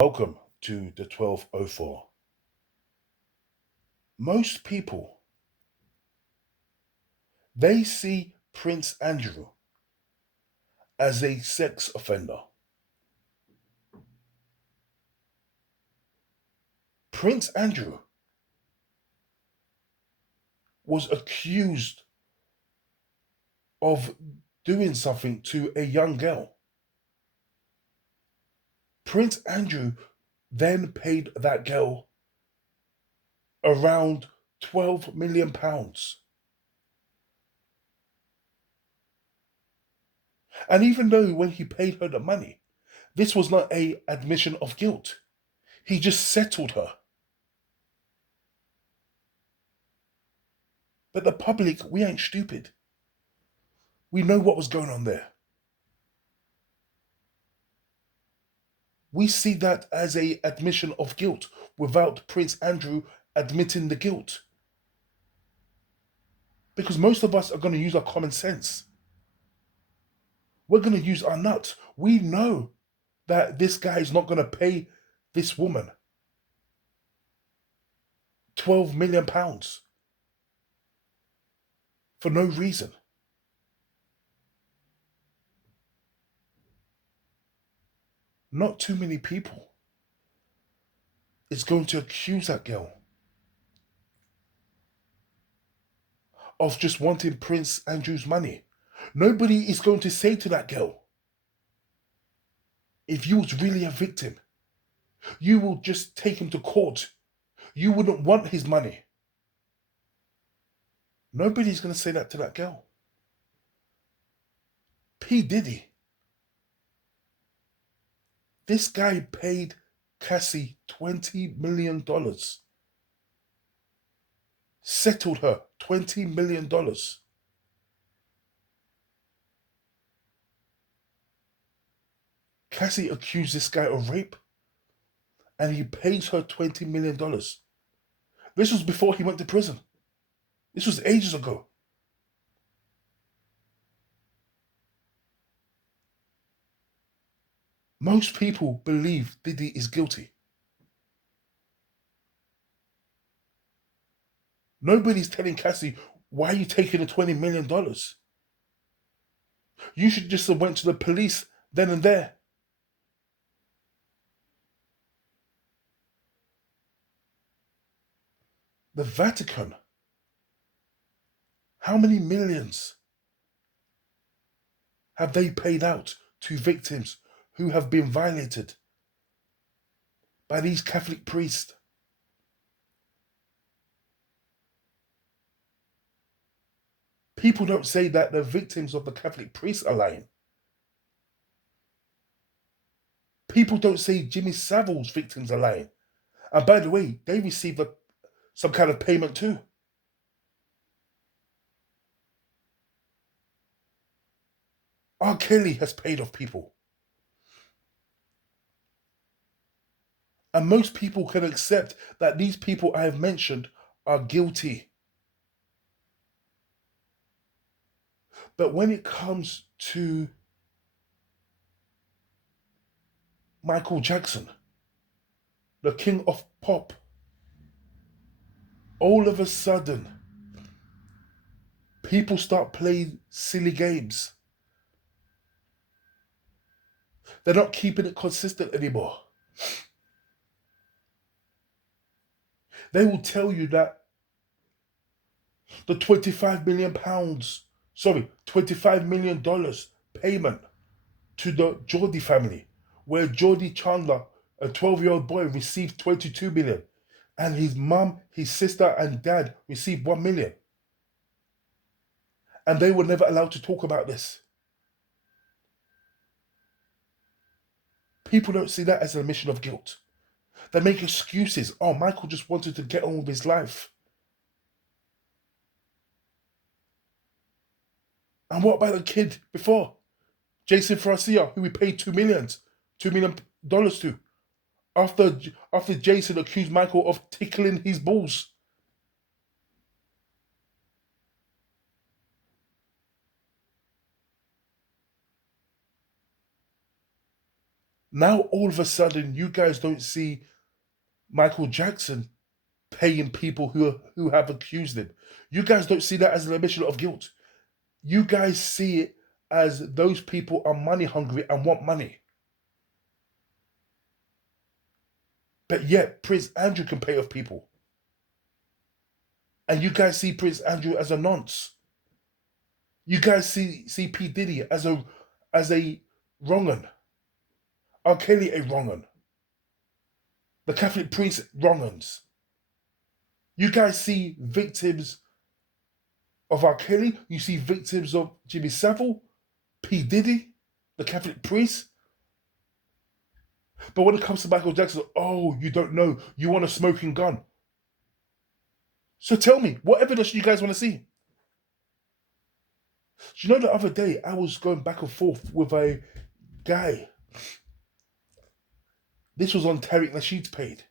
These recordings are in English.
Welcome to the 1204. Most people, they see Prince Andrew as a sex offender. Prince Andrew was accused of doing something to a young girl. Prince Andrew then paid that girl around £12 million. And even though when he paid her the money, this was not a admission of guilt. He just settled her. But the public, we ain't stupid. We know what was going on there. We see that as a admission of guilt without Prince Andrew admitting the guilt. Because most of us are going to use our common sense. We're going to use our nuts. We know that this guy is not going to pay this woman £12 million for no reason. Not too many people is going to accuse that girl of just wanting Prince Andrew's money. Nobody is going to say to that girl, if you was really a victim, you will just take him to court. You wouldn't want his money. Nobody's going to say that to that girl. P. Diddy. This guy paid Cassie $20 million. Settled her $20 million. Cassie accused this guy of rape and he pays her $20 million. This was before he went to prison. This was ages ago. Most people believe Diddy is guilty. Nobody's telling Cassie, why are you taking the $20 million? You should just have went to the police then and there. The Vatican. How many millions have they paid out to victims who have been violated by these Catholic priests? People don't say that the victims of the Catholic priests are lying. People don't say Jimmy Savile's victims are lying. And by the way, they received some kind of payment too. R. Kelly has paid off people. And most people can accept that these people I have mentioned are guilty. But when it comes to Michael Jackson, the king of pop, all of a sudden, people start playing silly games. They're not keeping it consistent anymore. They will tell you that the £25 million, $25 million payment to the Geordie family, where Geordie Chandler, a 12-year-old boy, received 22 million, and his mum, his sister, and dad received 1 million. And they were never allowed to talk about this. People don't see that as an admission of guilt. They make excuses. Oh, Michael just wanted to get on with his life. And what about the kid before? Jason Francia, who we paid $2 million to, after Jason accused Michael of tickling his balls. Now all of a sudden, you guys don't see Michael Jackson paying people who have accused him. You guys don't see that as an admission of guilt. You guys see it as those people are money hungry and want money. But yet Prince Andrew can pay off people. And you guys see Prince Andrew as a nonce. You guys see P. Diddy as a wrong'un. R. Kelly a wrong'un. The Catholic priests wrong'uns. You guys see victims of R. Kelly. You see victims of Jimmy Savile, P. Diddy, the Catholic priest. But when it comes to Michael Jackson, oh, you don't know. You want a smoking gun. So tell me, what evidence do you guys want to see? Do you know the other day I was going back and forth with a guy. This was on Tariq Nasheed's page.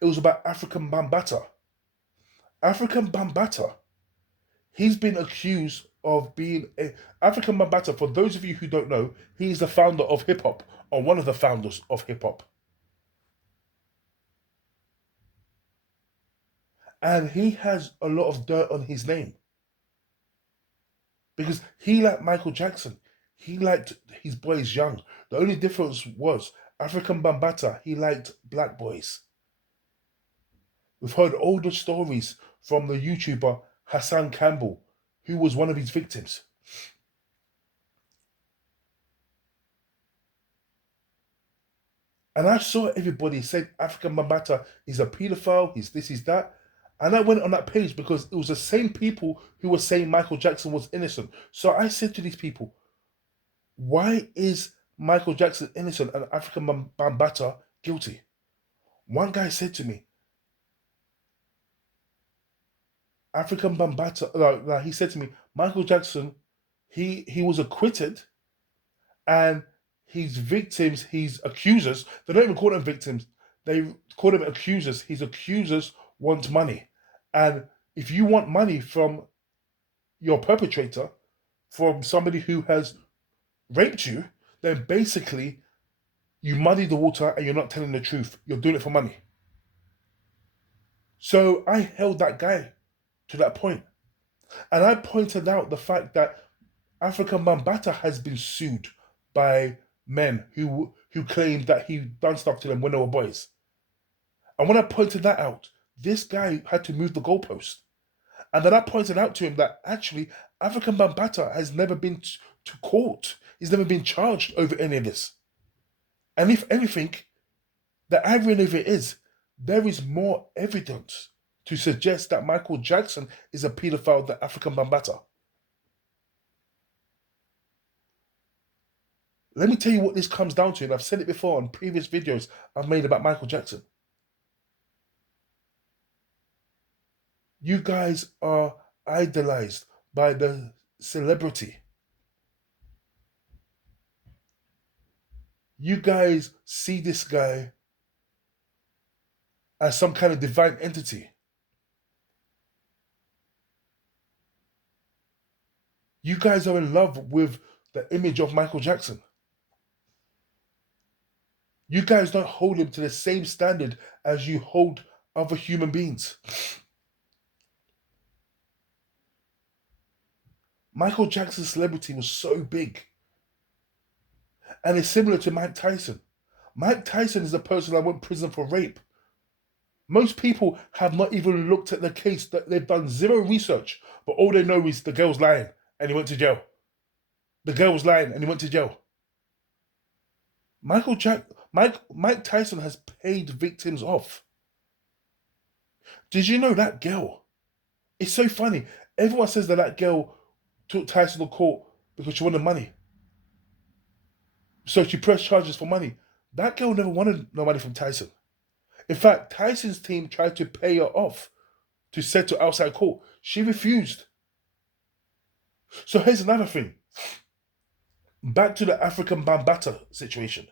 It was about African Bambaataa. African Bambaataa, he's been accused of being African Bambaataa. For those of you who don't know, he's the founder of hip hop, or one of the founders of hip hop. And he has a lot of dirt on his name. Because he, like Michael Jackson, he liked his boys young. The only difference was African Bambaataa, he liked black boys. We've heard older stories from the YouTuber Hassan Campbell, who was one of his victims. And I saw everybody said African Bambaataa is a paedophile, he's this, he's that. And I went on that page because it was the same people who were saying Michael Jackson was innocent. So I said to these people, why is Michael Jackson innocent and African Bambaataa guilty? One guy said to me, African Bambaataa, he said to me, Michael Jackson, he was acquitted, and his victims, his accusers, they don't even call them victims, they call them accusers. His accusers want money. And if you want money from your perpetrator, from somebody who has raped you, then basically you muddy the water and you're not telling the truth. You're doing it for money. So I held that guy to that point. And I pointed out the fact that African Bambaataa has been sued by men who claimed that he done stuff to them when they were boys. And when I pointed that out, this guy had to move the goalpost. And then I pointed out to him that actually African Bambaataa has never been to court. He's never been charged over any of this. And if anything, the irony of it is, there is more evidence to suggest that Michael Jackson is a paedophile than African Bambaataa. Let me tell you what this comes down to, and I've said it before on previous videos I've made about Michael Jackson. You guys are idolized by the celebrity. You guys see this guy as some kind of divine entity. You guys are in love with the image of Michael Jackson. You guys don't hold him to the same standard as you hold other human beings. Michael Jackson's celebrity was so big. And it's similar to Mike Tyson. Mike Tyson is a person that went to prison for rape. Most people have not even looked at the case. That they've done zero research, but all they know is the girl's lying and he went to jail. The girl was lying and he went to jail. Mike Tyson has paid victims off. Did you know that girl? It's so funny. Everyone says that girl took Tyson to court because she wanted money. So she pressed charges for money. That girl never wanted no money from Tyson. In fact, Tyson's team tried to pay her off to settle outside court. She refused. So here's another thing. Back to the African Bambaataa situation.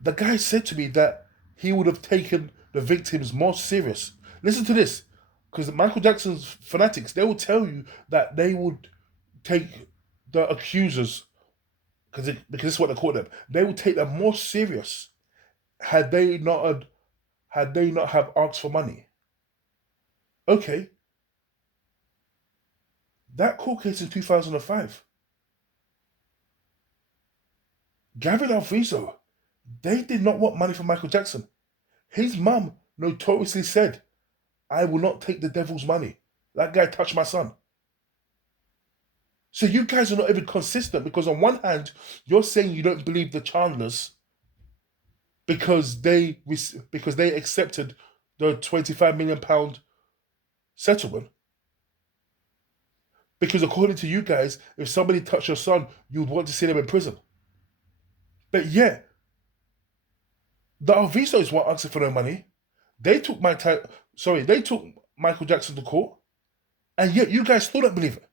The guy said to me that he would have taken the victims more serious. Listen to this, because Michael Jackson's fanatics, they will tell you that they would take the accusers because this is what they call them. They would take them more serious had they not have asked for money. Okay, that court case in 2005, Gavin Alviso, they did not want money from Michael Jackson. His mum notoriously said, "I will not take the devil's money. That guy touched my son." So you guys are not even consistent, because on one hand, you're saying you don't believe the Chandlers because they accepted the £25 million settlement. Because according to you guys, if somebody touched your son, you'd want to see them in prison. But yeah, the Alvisos weren't asking for no money. They took they took Michael Jackson to court, and yet you guys still don't believe it.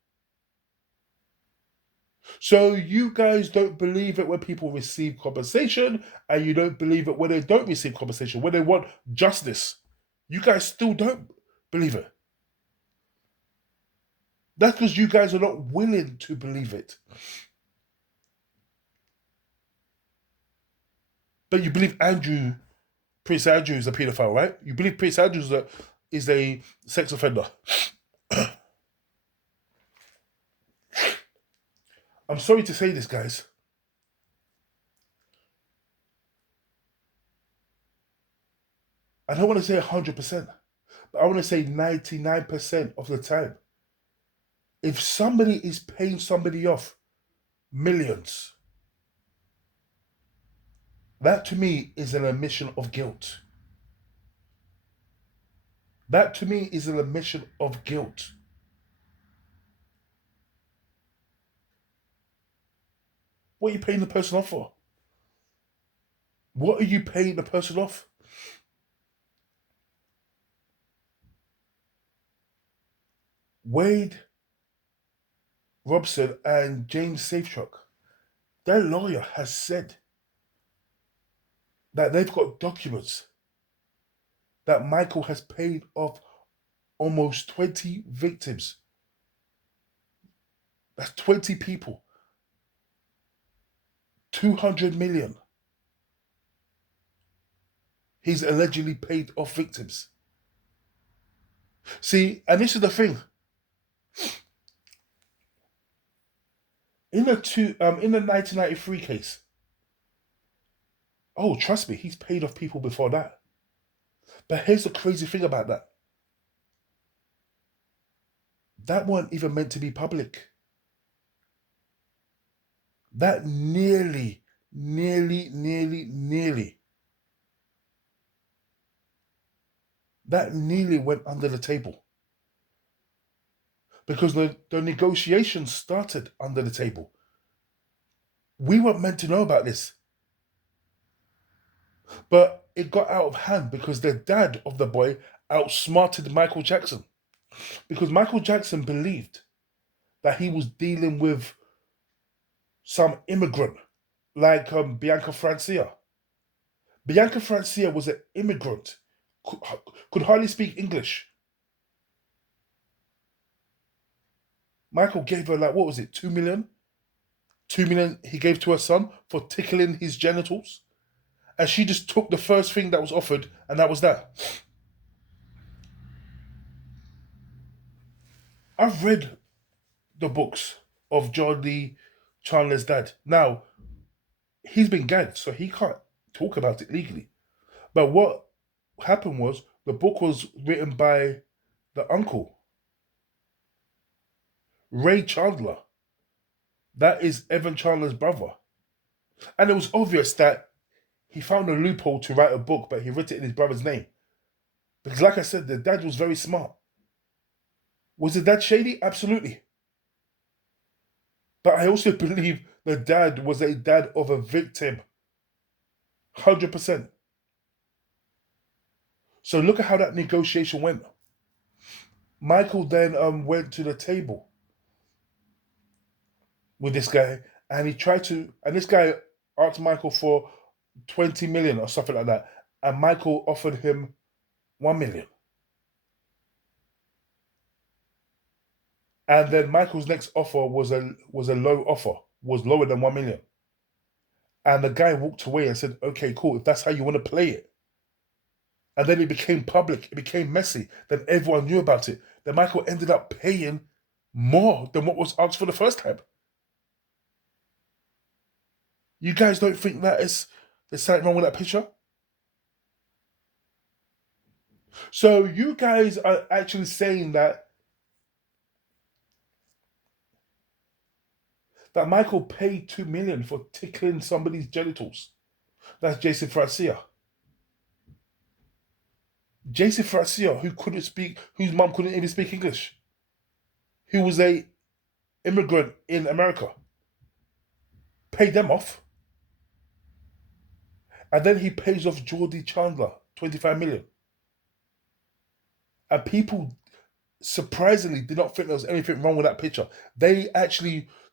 So you guys don't believe it when people receive compensation, and you don't believe it when they don't receive compensation, when they want justice. You guys still don't believe it. That's because you guys are not willing to believe it. But you believe Prince Andrew is a paedophile, right? You believe Prince Andrew is a sex offender. I'm sorry to say this, guys. I don't want to say 100%, but I want to say 99% of the time. If somebody is paying somebody off millions, that to me is an admission of guilt. That to me is an admission of guilt. What are you paying the person off for? What are you paying the person off? Wade Robson and James Safechuck, their lawyer has said that they've got documents that Michael has paid off almost 20 victims. That's 20 people. 200 million. He's allegedly paid off victims. See, and this is the thing. In the 1993 case, oh, trust me, he's paid off people before that. But here's the crazy thing about that. That weren't even meant to be public. That nearly that nearly went under the table. Because the negotiations started under the table. We weren't meant to know about this. But it got out of hand because the dad of the boy outsmarted Michael Jackson. Because Michael Jackson believed that he was dealing with some immigrant like Bianca Francia. Bianca Francia was an immigrant, could hardly speak English. Michael gave her, like, what was it, 2 million? 2 million he gave to her son for tickling his genitals. And she just took the first thing that was offered, and that was that. I've read the books of John D. Chandler's dad. Now, he's been gagged, so he can't talk about it legally. But what happened was the book was written by the uncle, Ray Chandler. That is Evan Chandler's brother. And it was obvious that he found a loophole to write a book, but he wrote it in his brother's name. Because, like I said, the dad was very smart. Was the dad shady? Absolutely. But I also believe the dad was a dad of a victim. 100%. So look at how that negotiation went. Michael then went to the table with this guy, and this guy asked Michael for 20 million or something like that, and Michael offered him 1 million. And then Michael's next offer was a low offer, was lower than 1 million. And the guy walked away and said, okay, cool, if that's how you want to play it. And then it became public, it became messy, then everyone knew about it. Then Michael ended up paying more than what was asked for the first time. You guys don't think that there's something wrong with that picture? So you guys are actually saying that Michael paid 2 million for tickling somebody's genitals. That's Jason Francia. Jason Francia, who couldn't speak, whose mum couldn't even speak English, who was a immigrant in America, paid them off. And then he pays off Geordie Chandler 25 million. And people surprisingly did not think there was anything wrong with that picture. They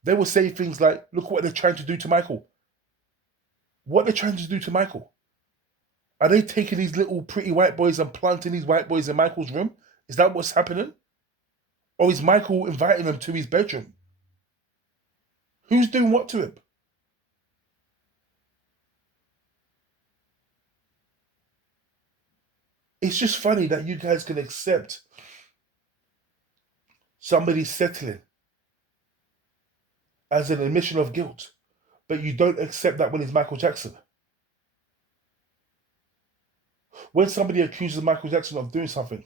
were saying things like, look what they're trying to do to Michael. What they're trying to do to Michael. Are they taking these little pretty white boys and planting these white boys in Michael's room? Is that what's happening? Or is Michael inviting them to his bedroom? Who's doing what to him? It's just funny that you guys can accept somebody settling as an admission of guilt, but you don't accept that when it's Michael Jackson. When somebody accuses Michael Jackson of doing something,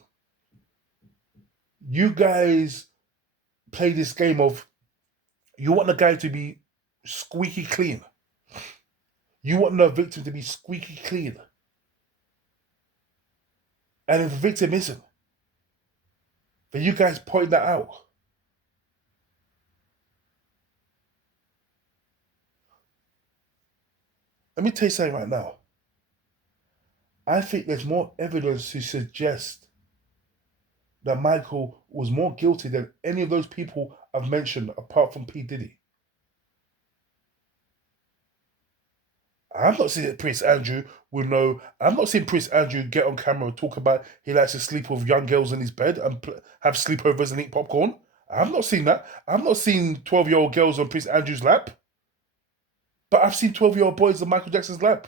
you guys play this game of you want the guy to be squeaky clean. You want the victim to be squeaky clean. And if the victim isn't, then you guys point that out. Let me tell you something right now. I think there's more evidence to suggest that Michael was more guilty than any of those people I've mentioned apart from P. Diddy. I'm not seeing Prince Andrew I'm not seeing Prince Andrew get on camera and talk about he likes to sleep with young girls in his bed and have sleepovers and eat popcorn. I'm not seeing that. I'm not seeing 12-year-old girls on Prince Andrew's lap. But I've seen 12-year-old boys on Michael Jackson's lap.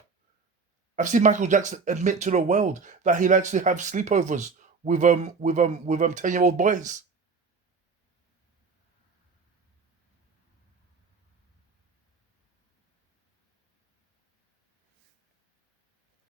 I've seen Michael Jackson admit to the world that he likes to have sleepovers with 10-year-old boys.